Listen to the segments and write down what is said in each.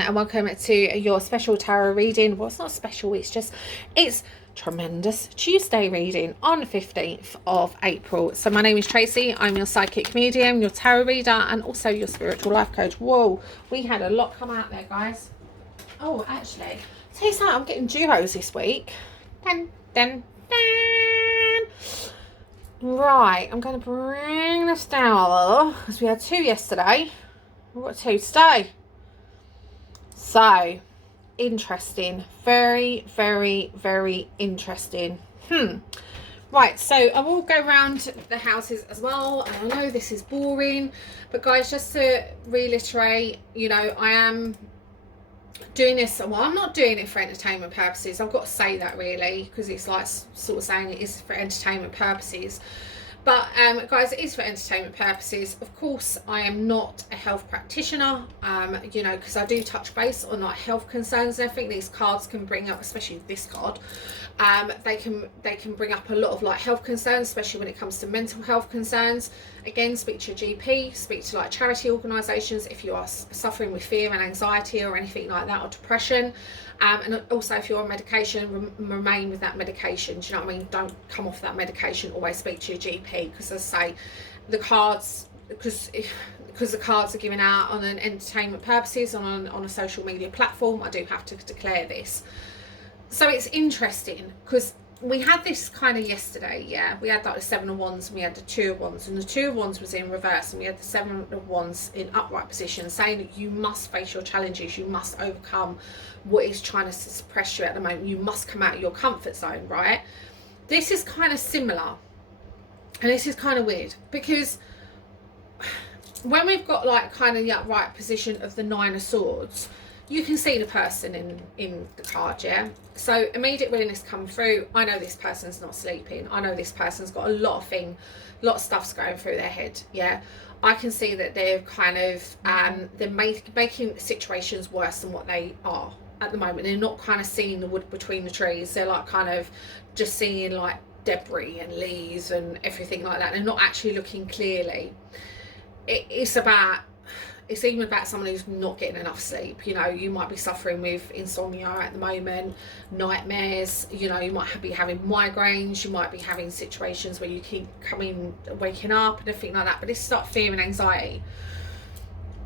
And welcome to your special tarot reading. Well, it's not special, it's tremendous Tuesday reading on 15th of April. So my name is Tracy. I'm your psychic medium, your tarot reader, and also your spiritual life coach. Whoa, we had a lot come out there, guys. Oh, actually, tell you something, I'm getting duos this week. Dun, dun, dun. Right, I'm going to bring this down a little because we had two yesterday. We've got two today. So, interesting. Very, very, very interesting. Right, so I will go around the houses as well. And I know this is boring, but guys, just to reiterate, you know, I am doing this. Well, I'm not doing it for entertainment purposes. I've got to say that really, because it's like sort of saying it is for entertainment purposes. But guys, it is for entertainment purposes. Of course, I am not a health practitioner, you know, because I do touch base on like health concerns and everything. These cards can bring up, especially this card, they can bring up a lot of like health concerns, especially when it comes to mental health concerns. Again, speak to your GP, speak to like charity organisations if you are suffering with fear and anxiety or anything like that, or depression. And also if you're on medication, remain with that medication. Do you know what I mean? Don't come off that medication. Always speak to your GP, because as I say, the cards, because the cards are given out on an entertainment purposes on a social media platform, I do have to declare this. So it's interesting because we had this kind of yesterday, yeah. We had like the Seven of Wands and we had the Two of Wands, and the Two of Wands was in reverse, and we had the Seven of Wands in upright position, saying that you must face your challenges, you must overcome what is trying to suppress you at the moment, you must come out of your comfort zone, right? This is kind of similar, and this is kind of weird, because when we've got like kind of the upright position of the Nine of Swords, you can see the person in the card, yeah? So immediate willingness come through. I know this person's not sleeping. I know this person's got a lot of stuff's going through their head, yeah? I can see that they're kind of, they're making situations worse than what they are at the moment. They're not kind of seeing the wood between the trees. They're like kind of just seeing like debris and leaves and everything like that. They're not actually looking clearly. It's even about someone who's not getting enough sleep. You know, you might be suffering with insomnia at the moment, nightmares, you know, you might be having migraines, you might be having situations where you keep waking up and everything like that, but it's not fear and anxiety.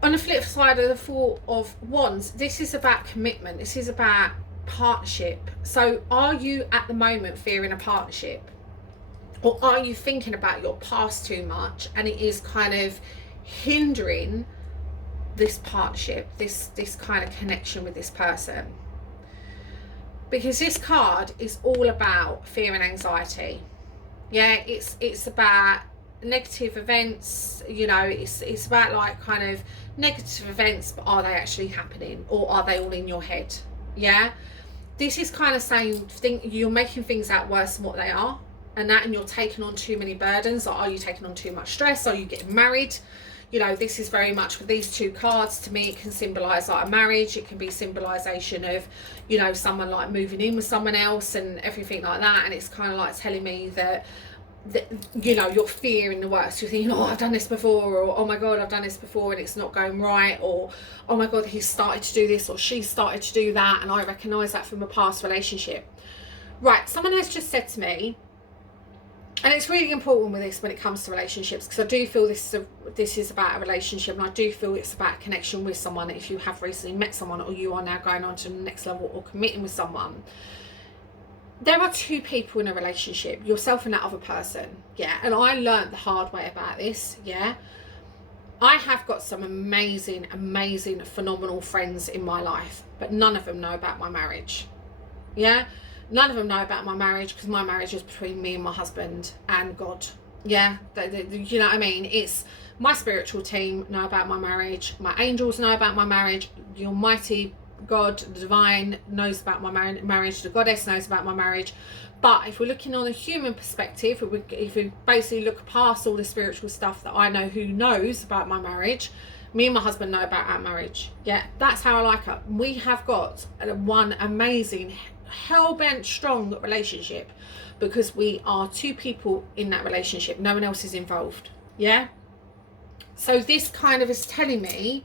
On the flip side of the Four of Wands, this is about commitment, this is about partnership. So are you at the moment fearing a partnership? Or are you thinking about your past too much and it is kind of hindering this partnership, this kind of connection with this person? Because this card is all about fear and anxiety, yeah. It's about negative events, you know. It's about like kind of negative events, but are they actually happening, or are they all in your head, yeah? This is kind of saying you're making things out worse than what they are, and you're taking on too many burdens. Or are you taking on too much stress? Are you getting married? You know, this is very much with these two cards. To me, it can symbolize like a marriage. It can be symbolization of, you know, someone like moving in with someone else and everything like that. And it's kind of like telling me that you know, you're fearing the worst. You're thinking, oh, I've done this before, or oh my god, I've done this before and it's not going right, or oh my god, he's started to do this or she started to do that, and I recognize that from a past relationship. Right, someone has just said to me, and it's really important with this when it comes to relationships, because I do feel this is about a relationship, and I do feel it's about a connection with someone. If you have recently met someone, or you are now going on to the next level or committing with someone, there are two people in a relationship, yourself and that other person, yeah. And I learned the hard way about this, yeah. I have got some amazing, phenomenal friends in my life, but none of them know about my marriage, yeah. None of them know about my marriage, because my marriage is between me and my husband and God, yeah. You know what I mean? It's my spiritual team know about my marriage, my angels know about my marriage, the almighty God, the divine, knows about my marriage, the goddess knows about my marriage. But if we're looking on a human perspective, if we basically look past all the spiritual stuff that I know, who knows about my marriage, me and my husband know about our marriage, yeah. That's how I like it. We have got one amazing, hell-bent strong relationship, because we are two people in that relationship, no one else is involved, yeah. So this kind of is telling me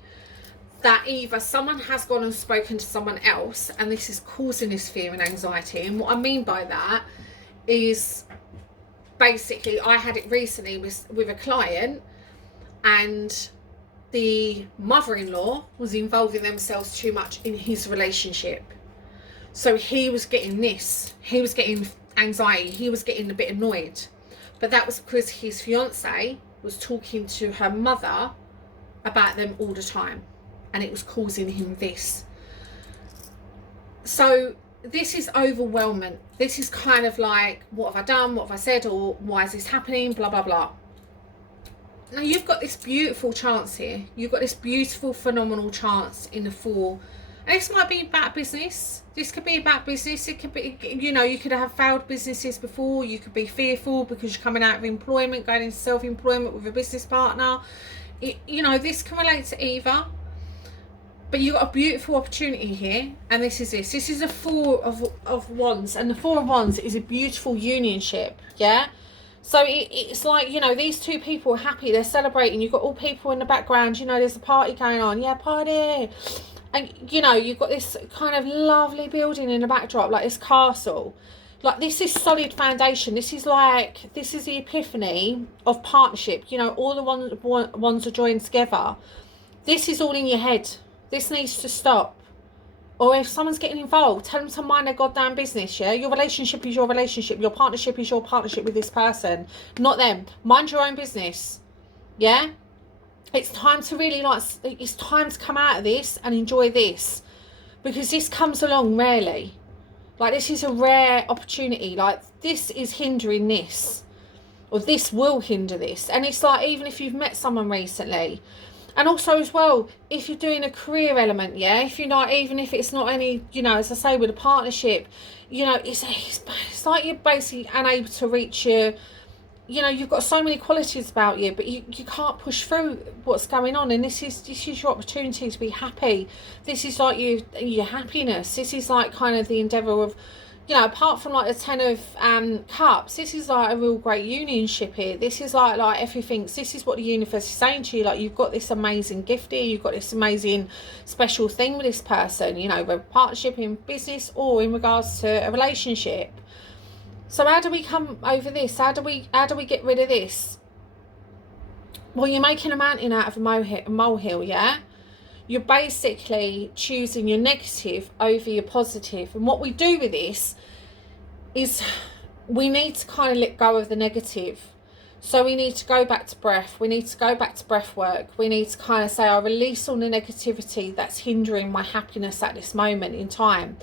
that either someone has gone and spoken to someone else and this is causing this fear and anxiety. And what I mean by that is, basically, I had it recently with a client, and the mother-in-law was involving themselves too much in his relationship. So he was getting this, he was getting anxiety, he was getting a bit annoyed. But that was because his fiance was talking to her mother about them all the time, and it was causing him this. So this is overwhelming. This is kind of like, what have I done? What have I said? Or why is this happening? Blah, blah, blah. Now, you've got this beautiful chance here. You've got this beautiful, phenomenal chance in the Four. And this might be about business. This could be about business. It could be, you know, you could have failed businesses before. You could be fearful because you're coming out of employment, going into self-employment with a business partner. You know, this can relate to either. But you've got a beautiful opportunity here, and this is this. This is a Four of Wands, and the Four of Wands is a beautiful unionship, yeah? So it's like, you know, these two people are happy, they're celebrating. You've got all people in the background, you know, there's a party going on, yeah, party. And, you know, you've got this kind of lovely building in the backdrop, like this castle. Like, this is solid foundation. This is like, this is the epiphany of partnership. You know, all the ones are joined together. This is all in your head. This needs to stop. Or if someone's getting involved, tell them to mind their goddamn business, yeah? Your relationship is your relationship. Your partnership is your partnership with this person, not them. Mind your own business, yeah? It's time to really, like, it's time to come out of this and enjoy this. Because this comes along rarely. Like, this is a rare opportunity. Like, this is hindering this. Or this will hinder this. And it's like, even if you've met someone recently. And also as well, if you're doing a career element, yeah, if you're not, even if it's not any, you know, as I say, with a partnership, you know, it's like you're basically unable to reach your, you know, you've got so many qualities about you, but you can't push through what's going on. And this is your opportunity to be happy. This is like your happiness. This is like kind of the endeavour of, you know, apart from like the 10 of cups, this is like a real great unionship here. This is like everything. This is what the universe is saying to you. Like, you've got this amazing gift here. You've got this amazing special thing with this person, you know, whether partnership in business or in regards to a relationship. So how do we come over this? How do we get rid of this? Well, you're making a mountain out of a molehill, yeah? You're basically choosing your negative over your positive. And what we do with this is we need to kind of let go of the negative. So we need to go back to breath. We need to go back to breath work. We need to kind of say, I release all the negativity that's hindering my happiness at this moment in time.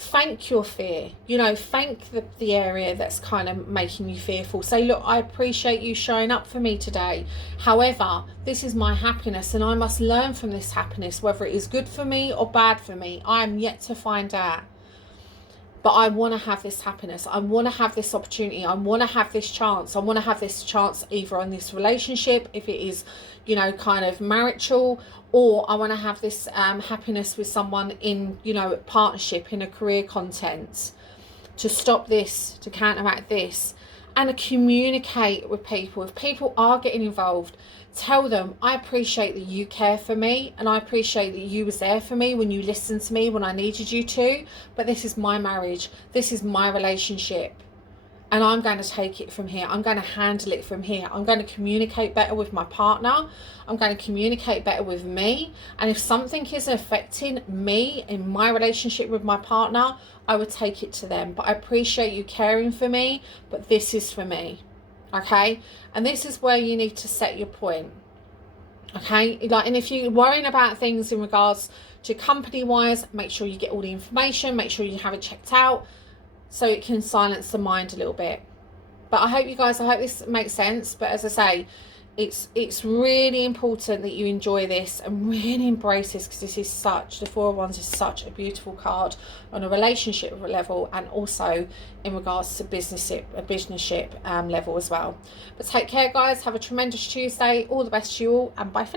Thank your fear, you know, thank the area that's kind of making you fearful. Say, look, I appreciate you showing up for me today. However, this is my happiness, and I must learn from this happiness, whether it is good for me or bad for me. I am yet to find out. But I want to have this happiness. I want to have this opportunity. I want to have this chance. I want to have this chance either on this relationship, if it is, you know, kind of marital, or I want to have this happiness with someone in, you know, partnership, in a career content, to stop this, to counteract this, and to communicate with people. If people are getting involved, tell them, I appreciate that you care for me, and I appreciate that you was there for me when you listened to me when I needed you to, but this is my marriage, this is my relationship, and I'm going to take it from here. I'm going to handle it from here. I'm going to communicate better with my partner. I'm going to communicate better with me. And if something is affecting me in my relationship with my partner, I would take it to them. But I appreciate you caring for me, but this is for me. Okay? And this is where you need to set your point. Okay? Like, and if you're worrying about things in regards to company-wise, make sure you get all the information. Make sure you have it checked out, so it can silence the mind a little bit. But I hope this makes sense. But as I say, it's really important that you enjoy this and really embrace this, because this is the Four of Wands is such a beautiful card on a relationship level, and also in regards to business level as well. But take care, guys. Have a tremendous Tuesday. All the best to you all, and bye for now.